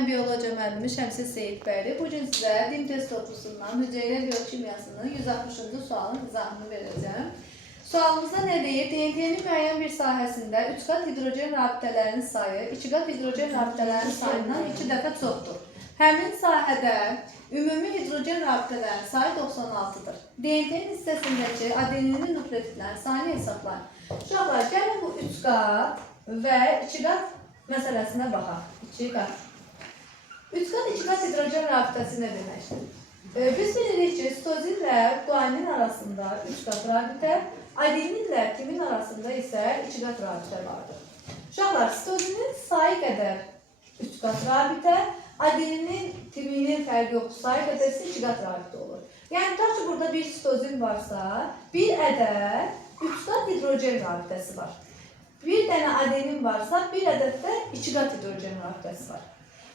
Mən biologiya müəllimi Şəmsiyə Seyidbəyli. Bugün sizə din test toplusundan hüceyrə biyokimyasının 160-cı sualın izahını verəcəm. Sualımızda nə deyir? DNT-nin müəyyən bir sahəsində 3 qat hidrogen rabitələrinin sayı 2 qat hidrogen rabitələrinin sayından 2 dəfə çoxdur. Həmin sahədə ümumi hidrogen rabitələrinin sayı 96-dır. DNT-nin hissəsindəki adeninin nukleotidlərin sayını hesablayın. Uşaqlar, gəlin bu 3 qat və 2 qat məsələsinə baxaq. 2 qat. 3 qat 2 qat hidrogen rabitəsi nə deməkdir? Biz bilirik ki, sitozinlə guanin arasında 3 qat rabitə, adeninlə timin arasında isə 2 qat rabitə vardır. Uşaqlar, sitozinin sayı qədər 3 qat rabitə, adeninin timinin fərqi yoxdur, sayı qədər isə 2 qat rabitə olur. Yəni, tutaq ki, burada bir sitozin varsa, bir ədəd 3 qat hidrogen rabitəsi var. Bir dənə adenin varsa, bir ədəddə 2 qat hidrogen rabitəsi var.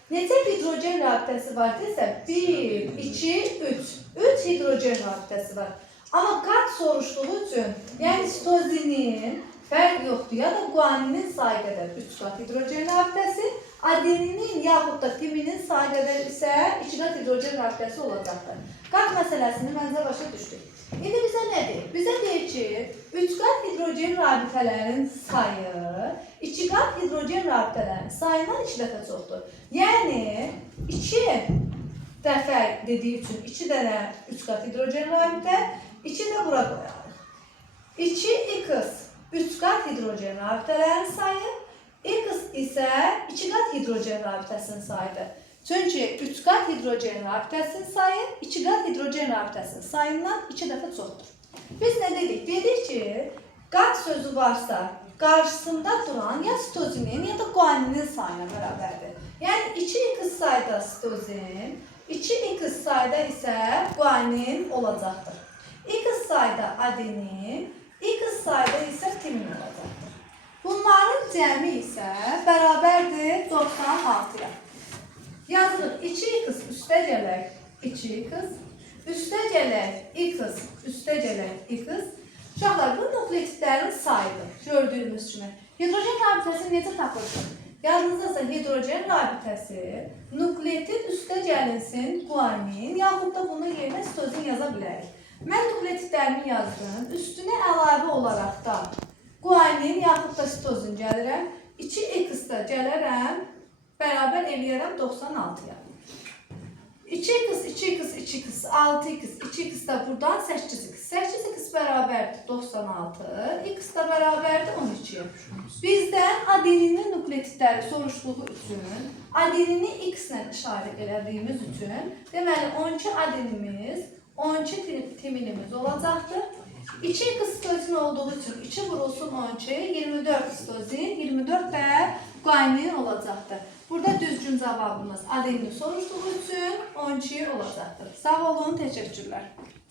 Neçə hidrogen rabitəsi var desə, 1, 2, 3. 3 hidrogen rabitəsi var. Amma qat soruşduğu üçün, yəni sitozinin fərq yoxdur, ya da guaninin sayı qədər 3 qat hidrogen rabitəsi, adeninin yaxud da timinin sayı qədər isə 2 qat hidrogen rabitəsi olacaqdır. Qat məsələsini məncə başa düşdük. İndi bizə nə deyir? Bizə deyir ki, 3 qat hidrogen rabitələrin sayı 2 qat hidrogen rabitələrin sayından 2 dəfə çoxdur. Yəni, 2 dəfə dediyi üçün 2 dənə 3 qat hidrogen rabitə, 2 də bura qoyarıq. 2x 3 qat hidrogen rabitələrin sayı, x isə 2 qat hidrogen rabitəsinin sayıdır. Çünki 3 qat hidrogen rabitəsinin sayı 2 qat hidrogen rabitəsinin sayından 2 dəfə çoxdur. Biz nə dedik? Dedik ki, qat sözü varsa, qarşısında duran ya sitozinin ya da guaninin sayına bərabərdir. Yəni 2x sayda sitozin, 2x sayda isə guanin olacaqdır. X sayda adenin, x sayda isə timin olacaqdır. Bunların cəmi isə bərabərdir 96-ya. Yazılır 2x üstə gələk 2x, üstə gələk x, üstə gələk x. Uşaqlar, bu nukleotidlərin sayıdır, gördüyümüz kimi. Hidrogen rabitəsi necə tapılır? Yadınızdasa hidrogen rabitəsi, nukleotid üstə gəlinsin guanin, yaxud da bunun yerinə sitozin yaza bilərik. Mən nukleotidlərimi yazdım, üstünə əlavə olaraq da guanin, yaxud da sitozin gəlirəm, 2x-da gələrəm, bərabər eləyərəm 96-ya. 2x, 2x, 2x, 6x, 2x da buradan 8x. 8x bərabərdir 96, x da bərabərdir 12-yə. Bizdən adeninin nukleotidləri soruşduğu üçün, adenini x-lə işarə elədiyimiz üçün, deməli 12 adenimiz, 12 timinimiz olacaqdır. 2x sitozin olduğu üçün 2 vurulsun 12, 24 sitozin, 24 də guanin olacaqdır. Burada düzgün cavabımız adenini soruşduğu üçün 12 olacaqdır. Sağ olun, təşəkkürlər.